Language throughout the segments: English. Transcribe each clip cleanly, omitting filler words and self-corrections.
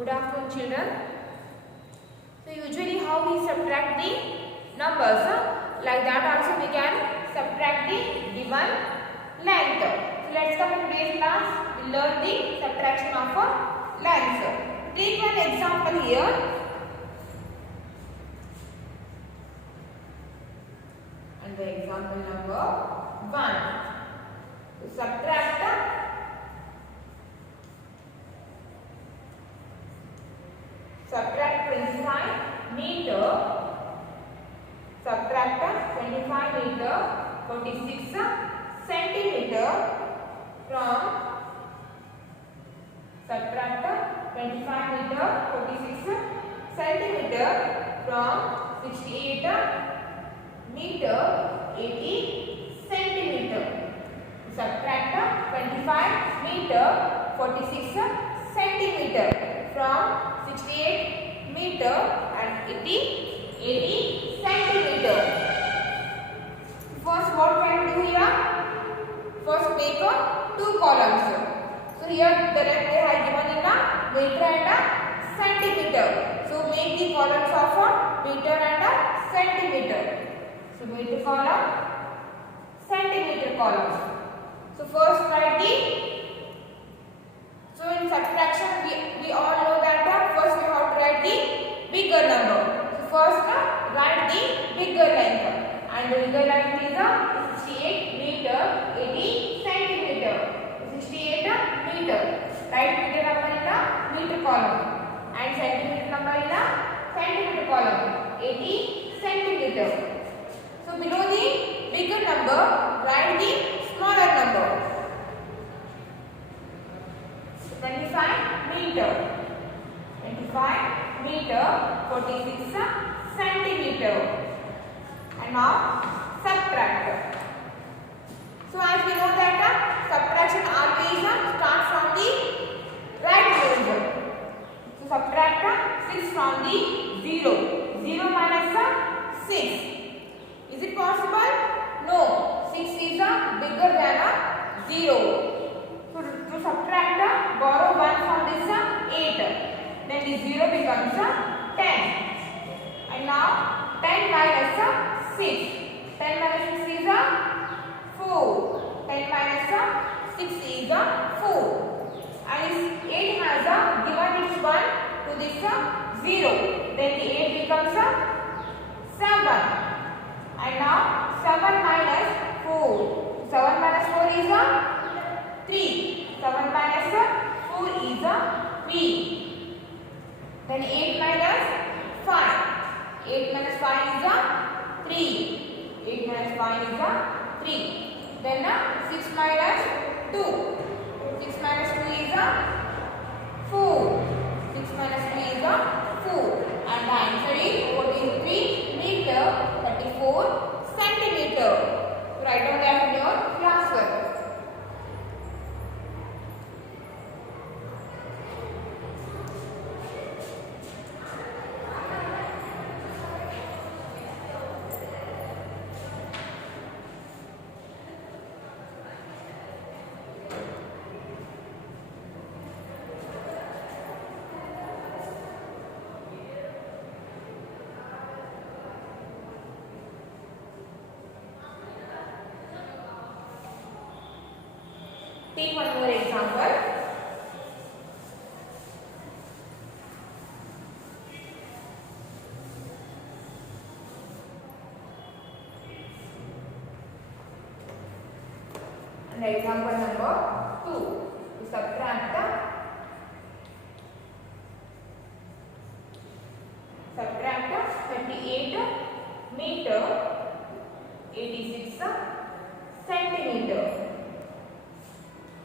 Good afternoon, children. So usually how we subtract the numbers? Like that also we can subtract the given length. So let's come in today's class. We learn the subtraction of a length. Take one example here. And the example number 1. To subtract 25 meter, subtract 25 meter 46 centimeter from, subtract 25 meter 46 centimeter from 68 meter 80 centimeter. Subtract 25 meter 46 centimeter from 68 meter and 80 centimeter. First, what can we do here? First, make two columns. So here directly I have given in a meter and a centimeter. So make the columns of a meter and a centimeter. So meter column, centimeter column. So first write the. So in subtraction we all know that first we have to write the bigger number. So first write the bigger length, and the bigger length is 68 meter 80 centimeter. 68 meter. Write meter number in the meter column and centimeter number in the centimeter column. 80 centimeter. So below the bigger number write the smaller number. 25 meter. 25 meter 46 centimeter. And now subtract. So as we know that subtraction always starts from the right position. So subtract 6 from the 0. 0 minus 6. Is it possible? No. 6 is bigger than 0. So to subtract, borrow 1 from this 8. Then the 0 becomes 10. And now 10 minus 6. 10 minus 6 is 4. 10 minus 6 is 4. And 8 has given its 1 to this 0. Then the 8 becomes 7. And now 7 minus 4. 7 minus 4 is 3. 7 minus 4 is 3. Then 8 minus 5. 8 minus 5 is 3. 8 minus 5 is 3. Then 6 minus 2. 6 minus 2 is 4. 6 minus 2 is 4. And the answer is 43 meter 34 centimeter. So write down that in your classwork. Take one more example. And example number 2. To subtract 38 meter 86 centimeter.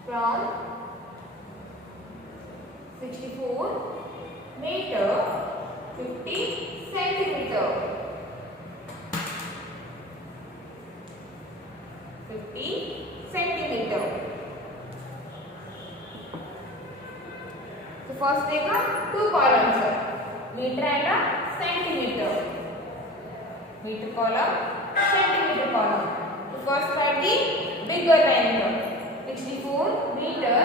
From 64 meter 50 centimeter. 50 centimeter. So first take two columns, meter and centimeter. Meter column, centimeter column. So first write the bigger length. 64 meter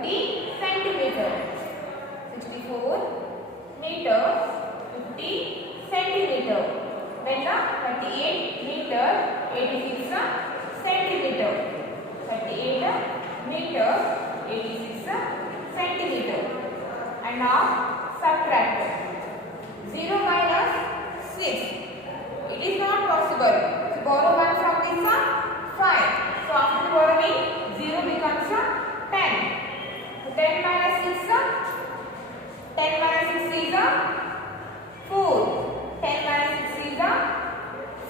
50 centimeter. 64 38 meter 86 centimeter. 38 meter 86 centimeter. And now subtract 0 minus 6. It is not possible. So borrow 1 from this 5. So after borrowing 0 becomes 10. So 10 minus 6 10 minus 6 is 4. 10 minus 6 is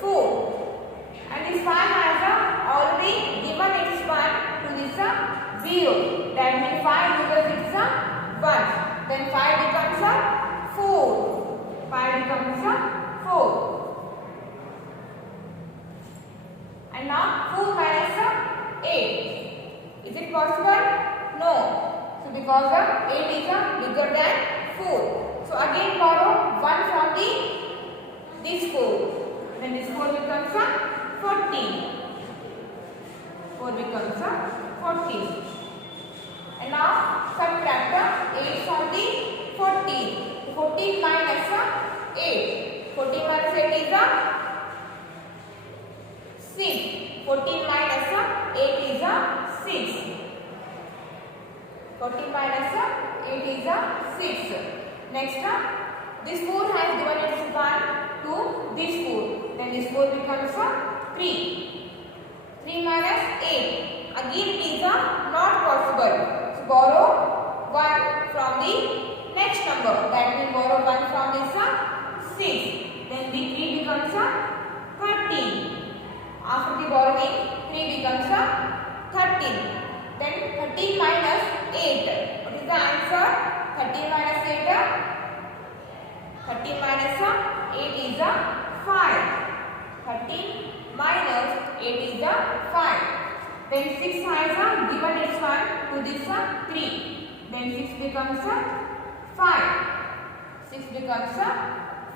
4. And this 5 has already given its one to this 0. That means 5 because it's 1. Then 5 becomes 4. 5 becomes 4. And now 4 minus 8. Is it possible? No. So because 8 is bigger than 4. So again borrow 1 from this 4. Then this 4 becomes 14. 4 becomes 14. And now subtract 8 from the 14. 14 minus 8. 14 minus 8 is 6. 14 minus 8 is 6. 14 minus 8 is 6. Next, this 4 has given its 1 to this 4. Then this 4 becomes 3. 3 minus 8. Again it is not possible. So borrow 1 from the next number. That means borrow 1 from this 6. Then the 3 becomes 13. After the borrowing 3 becomes 13. Then 13 minus 8. What is the answer? 13 minus 8. 13 minus 8 is 5. 13 minus 8 is 5. Then 6 has given its one to this 3. Then 6 becomes 5. 6 becomes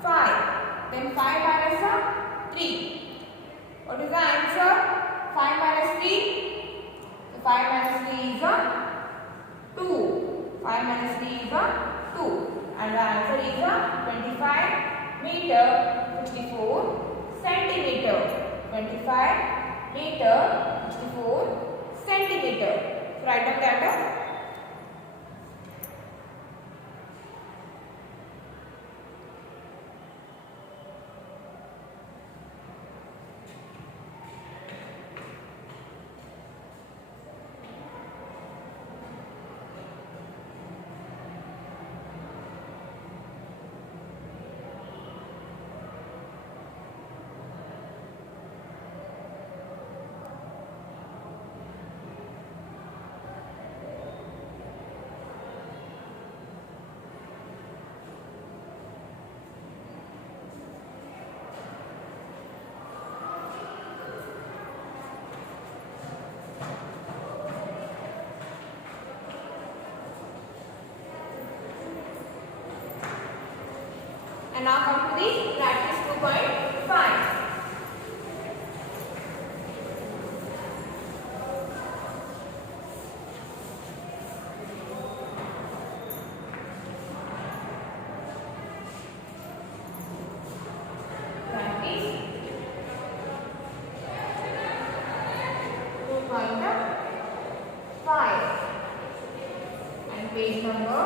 5. Then 5 minus 3. What is the answer? 5 minus 3. 5 minus 3 is 2. 5 minus 3 is 2. And the answer is 25 meter 54 centimeter. 25 meter 54 centimeter. So write down that. And now come to the practice 2.5. Practice 2.5 and page number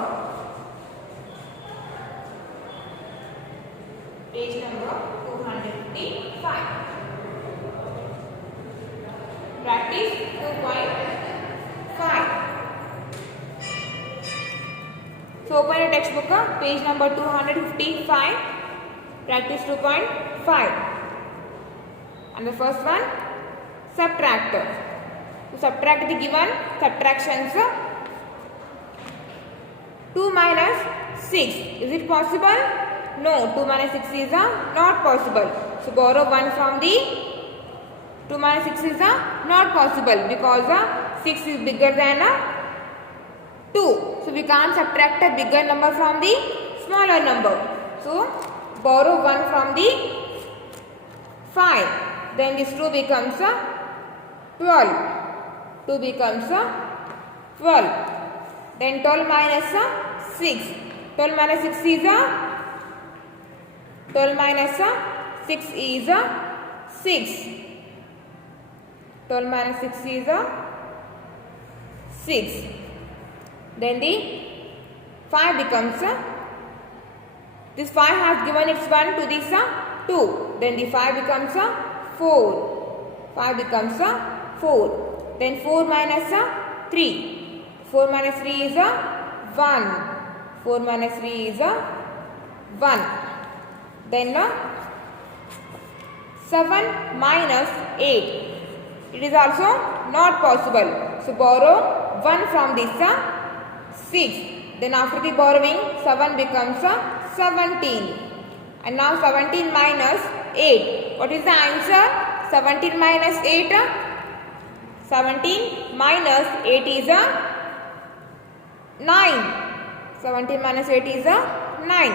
255. Practice 2.5. So open your textbook, page number 255. Practice 2.5. And the first one, subtract. To subtract the given subtractions, 2 minus 6. Is it possible? No, 2 minus 6 is not possible. So borrow 1 from the 2 minus 6 is not possible because 6 is bigger than 2. So we can't subtract a bigger number from the smaller number. So borrow 1 from the 5. Then this 2 becomes 12. 2 becomes 12. Then 12 minus 6. 12 minus 6 is 12 minus 6 is 6. 12 minus 6 is a 6. Then the 5 becomes a, this 5 has given its 1 to this 2. Then the 5 becomes a 4. 5 becomes a 4. Then 4 minus a 3. 4 minus 3 is a 1. 4 minus 3 is a 1. Then 7 minus 8. It is also not possible. So borrow 1 from this 6. Then after the borrowing, 7 becomes 17. And now 17 minus 8. What is the answer? 17 minus 8. 17 minus 8 is 9. 17 minus 8 is 9.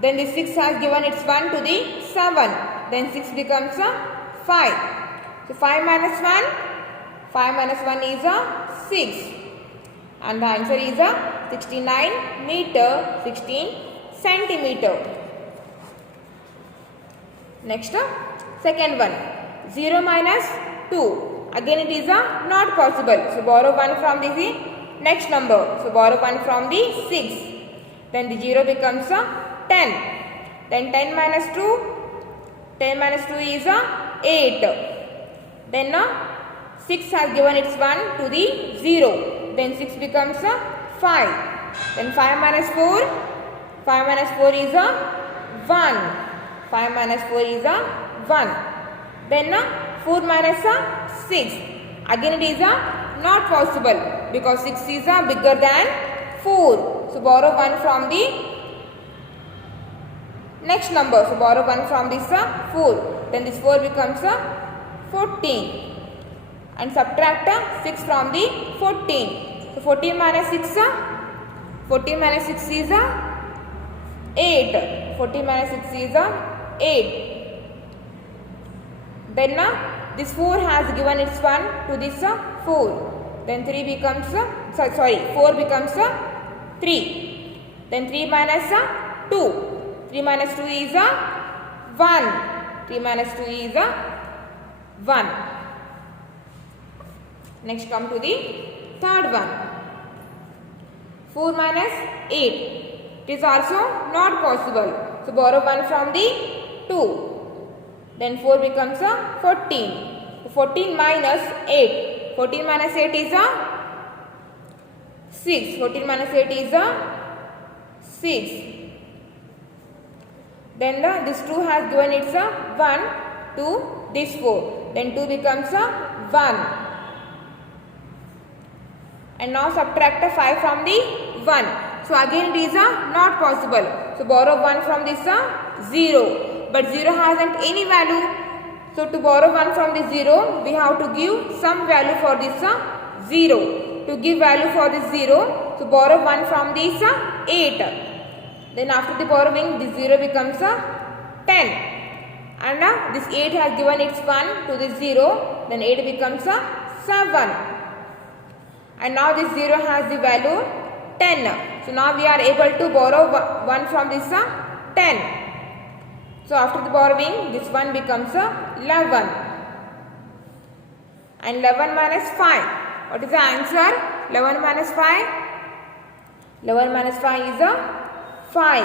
Then the 6 has given its 1 to the 7. Then 6 becomes 5. So 5 minus 1. 5 minus 1 is 6. And the answer is 69 meter 16 centimeter. Next, second one. 0 minus 2. Again it is not possible. So borrow 1 from the next number. So borrow 1 from the 6. Then the 0 becomes 10. Then 10 minus 2. 10 minus 2 is 8. Then 6 has given its 1 to the 0. Then 6 becomes 5. Then 5 minus 4. 5 minus 4 is 1. 5 minus 4 is 1. Then 4 minus 6. Again it is not possible because 6 is bigger than 4. So borrow 1 from the next number. So borrow 1 from this 4. Then this 4 becomes 14. And subtract 6 from the 14. So 14 minus 6. 14 minus 6 is 8. 14 minus 6 is 8. Then this 4 has given its 1 to this 4. Then 3 becomes 4 becomes 3. Then 3 minus 2. 3 minus 2 is 1. 3 minus 2 is 1. Next come to the third one. 4 minus 8. It is also not possible. So borrow 1 from the 2. Then 4 becomes 14. 14 minus 8. 14 minus 8 is 6. 14 minus 8 is 6. Then this 2 has given its 1 to this 4. Then 2 becomes 1. And now subtract 5 from the 1. So again it is not possible. So borrow 1 from this 0. But 0 hasn't any value. So to borrow 1 from the 0, we have to give some value for this 0. To give value for this 0, so borrow 1 from this 8. Then after the borrowing, this 0 becomes 10. And this 8 has given its 1 to this 0. Then 8 becomes 7. And now this 0 has the value 10. So now we are able to borrow 1 from this 10. So after the borrowing, this 1 becomes 11. And 11 minus 5. What is the answer? 11 minus 5. 11 minus 5 is 5.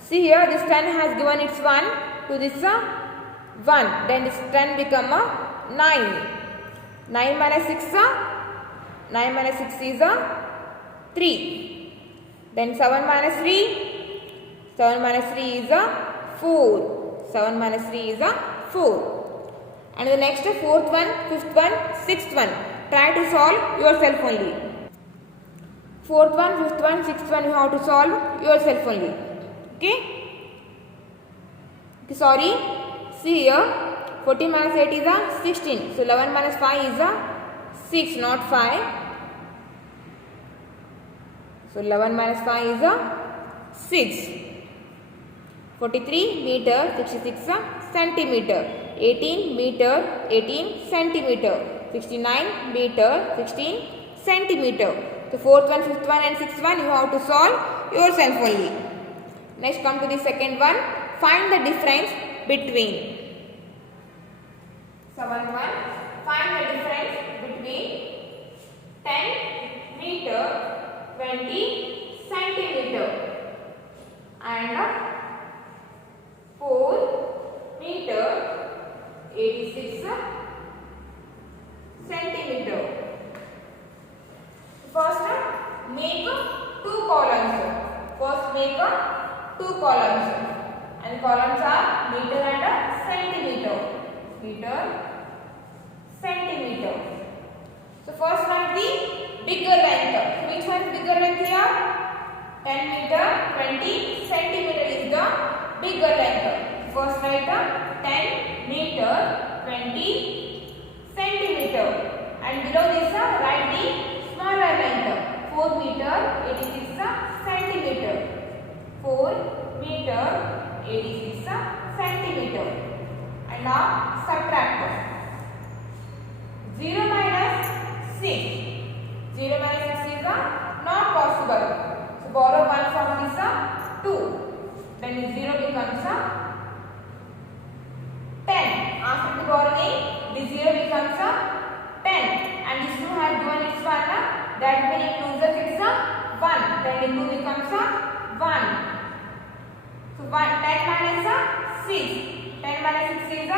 See here, this 10 has given its 1 to this 1. Then this 10 become 9. 9 minus 6. 9 minus 6 is 3. Then 7 minus 3. 7 minus 3 is 4. 7 minus 3 is 4. And the next 4th one, 5th one, 6th one. Try to solve yourself only. 4th one, 5th one, 6th one you have to solve yourself only. Okay? Sorry. See here. 14 minus 8 is 16. So 11 minus 5 is 6, not 5. So 11 minus 5 is 6. 43 meter 66 centimeter. 18 meter 18 centimeter. 69 meter 16 centimeter. The 4th one, 5th one and 6th one you have to solve yourself only. Next come to the second one. Find the difference between 7-1. Find the difference between 10 meter 20 centimeter and 4 meter 86 centimeter. First, make 2 columns. First, make 2 columns, and columns are meter and centimeter. Meter, centimeter. So first, write the bigger length. So which one is bigger length here? 10 meter 20 centimeter is the bigger length. First, write 10 meter 20 centimeter, and below this write the smaller length, 4 meter 86 centimeter. 4 meter 86 centimeter. And now subtract. 0 minus 6. 0 minus 6 is not possible. So borrow 1 from this 2. Then 0 becomes 10. After the borrowing, the 0 becomes 10. And this 2 has given its 1. That means it loses its 1. Then the 2 becomes 1. So 10 minus 6. 10 minus 6 is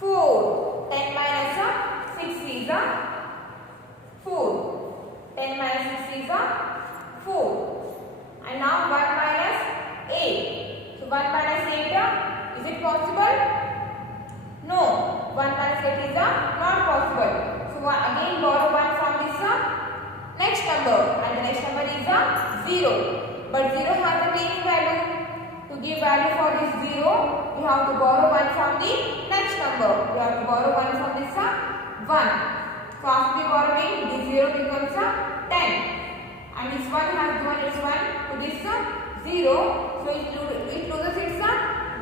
4. 10 minus 6 is 4. 10 minus 6 is 4. And now 1 minus 8. So 1 minus 8, is it possible? No. 1 minus 8 is not possible. So again borrow 1 from this next number, and the next number is 0. But 0 has the taking value. To give value for this 0, we have to borrow 1 from the next number. We have to borrow 1 from this 1. So after the borrowing, this 0 becomes 10. And this 1 has given its 1 to this 0. So it loses its 1.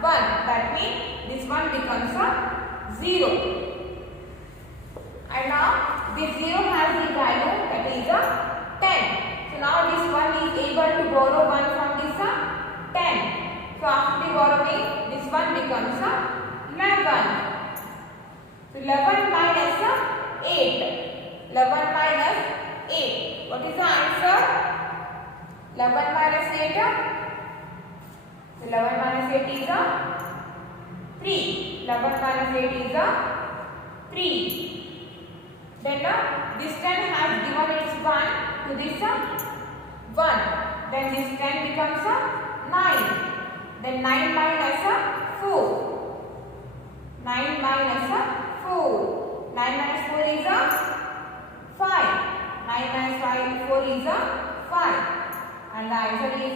That means this 1 becomes 0. And now this 0 has the value that is 10. So now this 1 is able to borrow 1 from this 10. So after the borrowing, this 1 becomes 11. So 11 minus 8. 11 minus 8. What is the answer? 11 minus 8. 11 minus 8 is 3. 11 minus 8 is 3. Then this 10 has given its 1 to this 1. Then this 10 becomes 9. Then 9 minus 4. 9 minus 4. 9 minus 4 is 5. 9 minus 4 is 5. And the answer is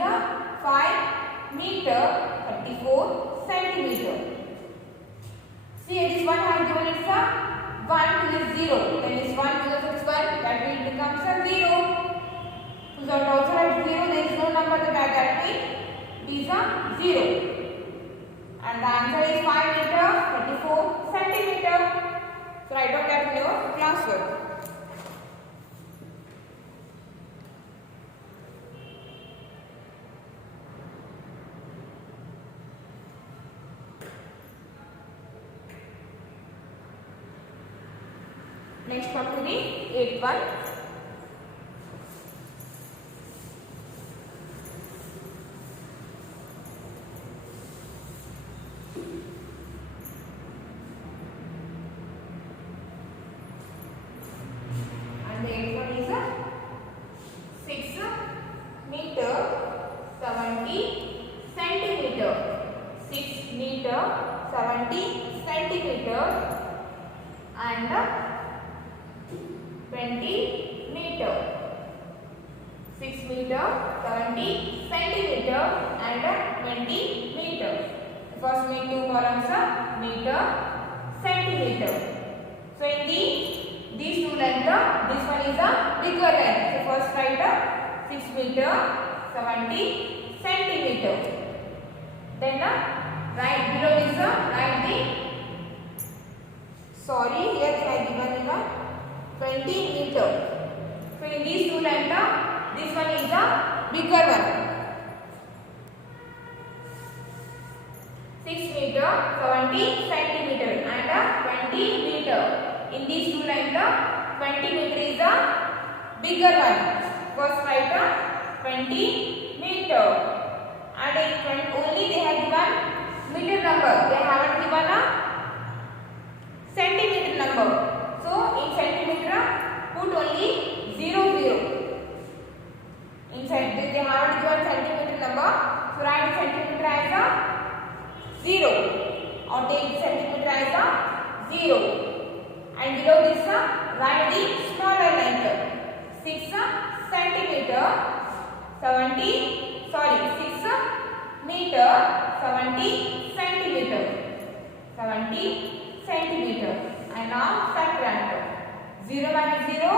5 meter 34 centimeter. See, this 1 has given its 1 to this 0. Then this 1 to this 1, that will becomes 0. So that also at 0, there is no number that means is 0. And the answer is 5 meter 34 centimeter. So write down that in your classwork. Next one to the 8th one. And the 8th one is 6 meter 70 centimeter. 6 meter 70 centimeter and 20 meter. 6 meter 70 centimeter and 20 meter. First we two columns are meter, centimeter. So in these two length, this one is a bigger length. So first write 6 meter 70 centimeter. Then right below this write the, sorry, here I given in 20 meter. So in these two length, this one is the bigger one. 6 meter 70 centimeter and bigger one. First write 20 meter. And only they have given meter number. They haven't given a centimeter number. So in centimeter, put only 0. Inside they haven't given centimeter number. So write centimeter as a 0. Or take centimeter as a 0. And below this, write the smaller length. 6 centimeter 6 meter 70 centimeter. And now subtract. 0 minus 0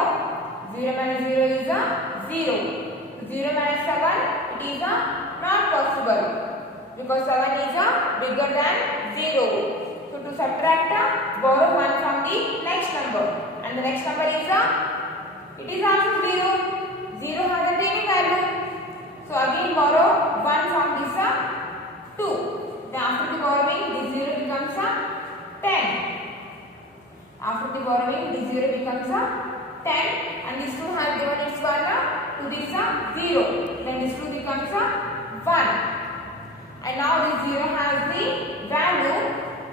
is a 0. 0 minus 7, it is not possible because 7 is bigger than 0. So to subtract, borrow 1 from the next number, and the next number is it is also 0. 0 has a tiny value. So again borrow 1 from this 2. Then after the borrowing, this 0 becomes 10. After the borrowing, this 0 becomes 10, and this 2 has given its value to this 0. Then this 2 becomes 1. And now this 0 has the value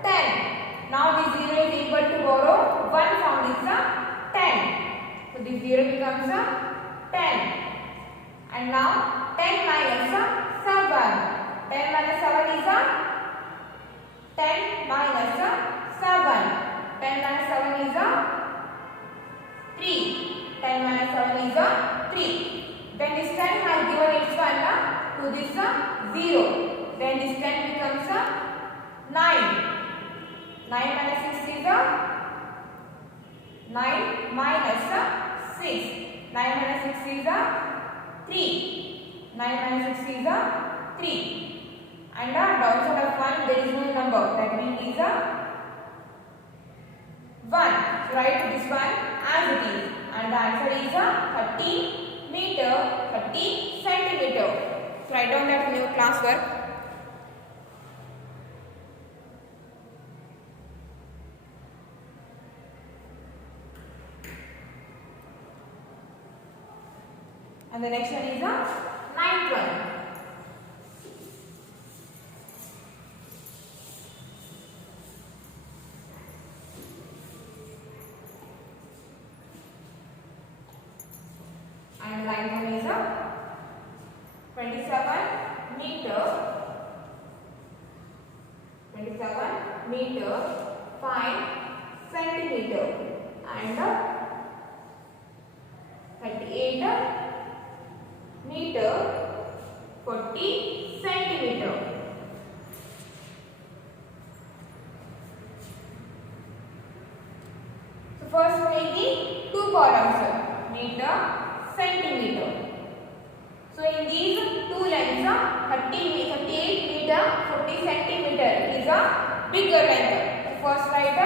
10. Now this 0 is able to borrow 1 from this 10. So this 0 becomes 10. And now 10 minus 7. 10 minus 7 is 10 minus 7. 10 minus 7 is 3. 10 minus 7 is 3. Then this 10 has given its value to this 0. Then this 10 becomes 9. 9 minus 6 is 9 minus 6. 9 minus 6 is 3. 9 minus 6 is 3. And downside of 1 there is no number. That means is 1. So write this one as it is. And the answer is 30 meter, 30 centimeter. So write down that in your classwork. And the next one is the ninth one. And the ninth one is 27 meter 5 centimeter and 38 meter 40 centimeter. So first make the two columns, meter, centimeter. So in these two lengths, 38 meter, 40 centimeter is a bigger length. So first write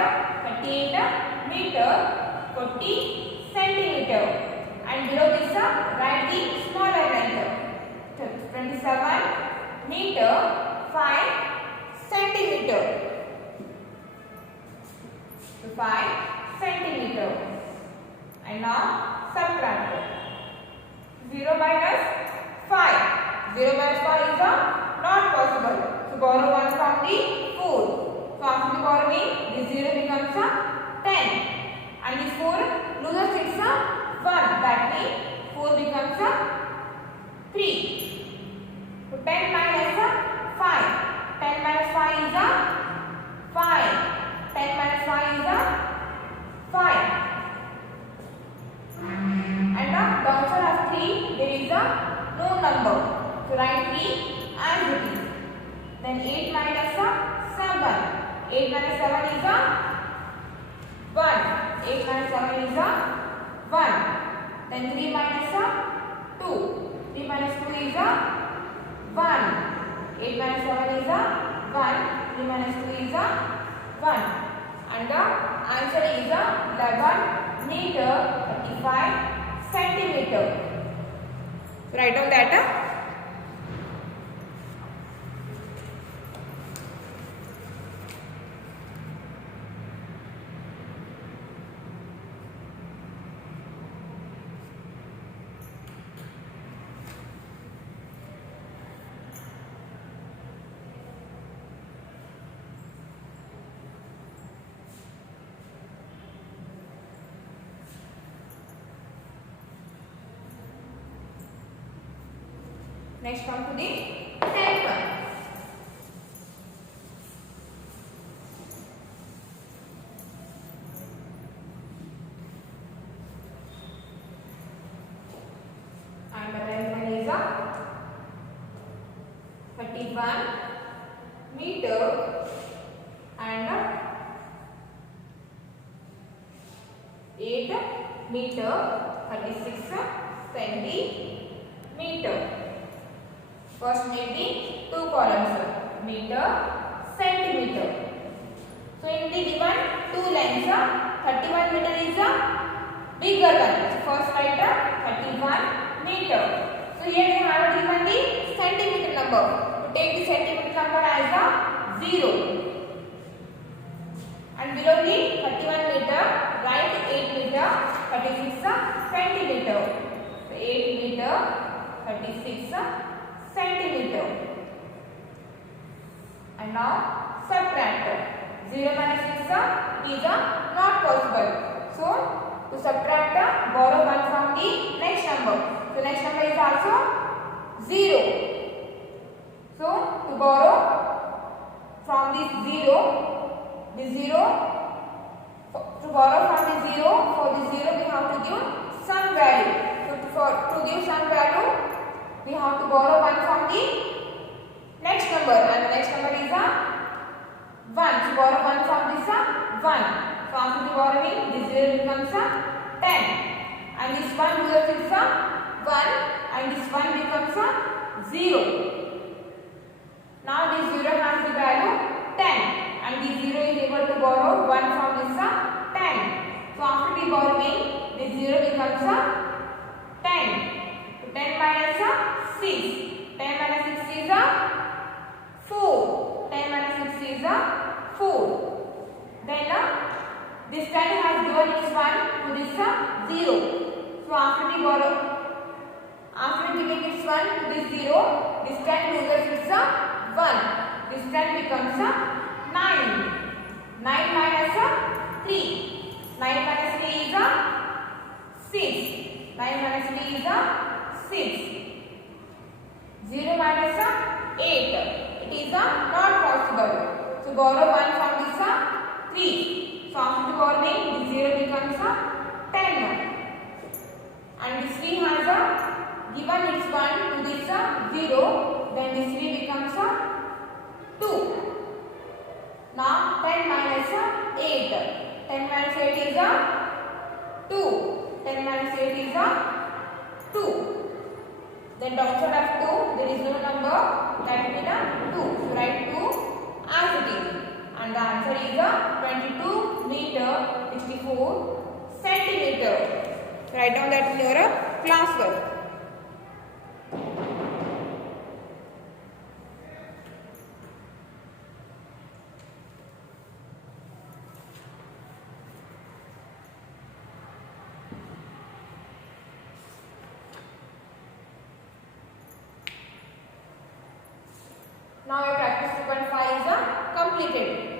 38 meter, 40 centimeter. And below this, write the smaller length. 27 meter 5 centimeter. So 5 centimeter. And now subtract. 0 minus 5. 0 minus 5 is not possible. So borrow 1 from the 4. So after the borrowing, this 0 becomes 10. And this 4 loses its 1. That means 4 becomes 3. So 10 minus 5. 10 minus 5 is 5. 10 minus 5 is 5. And downside of 3, there is no number. So write 3 as it is. Then 8 minus 7. 8 minus 7 is 1. 8 minus 7 is 1. Then 3 minus 2. 3 minus 2 is 1. 8 minus 7 is 1. 3 minus 2 is 1. And the answer is 11 meter 35 centimeter. Write down that. Next come to the 10th one. And the 10th one is 31 meter and 8 meter 36 centimeter. First make the two columns, meter, centimeter. So in the given two lines, 31 meter is a bigger one. So first write 31 meter. So here we have given the centimeter number. To take the centimeter number as a 0. And below the 31 meter, write 8 meter 36 centimeter. So 8 meter 36 centimeter. And now subtract. 0 minus 6 is not possible. So to subtract, borrow 1 from the next number. So next number is also 0. So to borrow from this 0, to borrow from the 0, for the 0 we have to give some value. So to give some value, we have to borrow 1 from the next number, and the next number is 1. So borrow 1 from this 1. So after the borrowing, this 0 becomes 10, and this 1 because it's 1, and this 1 becomes 0. Now this 0 has the value 10, and this 0 is able to borrow 1 from this 10. So after the borrowing, this 0 becomes 10. So 10 minus 6. 10 minus 6 is 4. 10 minus 6 is 4. Then this 10 has given its 1 to this 0. So after giving its 1 to this 0, this 10 loses its 1. This 10 becomes 9. 9 minus 3. 9 minus 3 is 6. 9 minus 3 is 6. 0 minus 8. It is not possible. So borrow 1 from this 3. So after borrowing, this 0 becomes 10. And this 3 has given its 1 to this 0. Then this 3 becomes 2. Now 10 minus 8. 10 minus 8 is 2. 10 minus 8 is 2. Then downside of 2, there is no number, that will be 2. So write 2 as it is. And the answer is 22 meter 64 centimeter. Write down that in your classwork. Now your practice 2.5 is completed.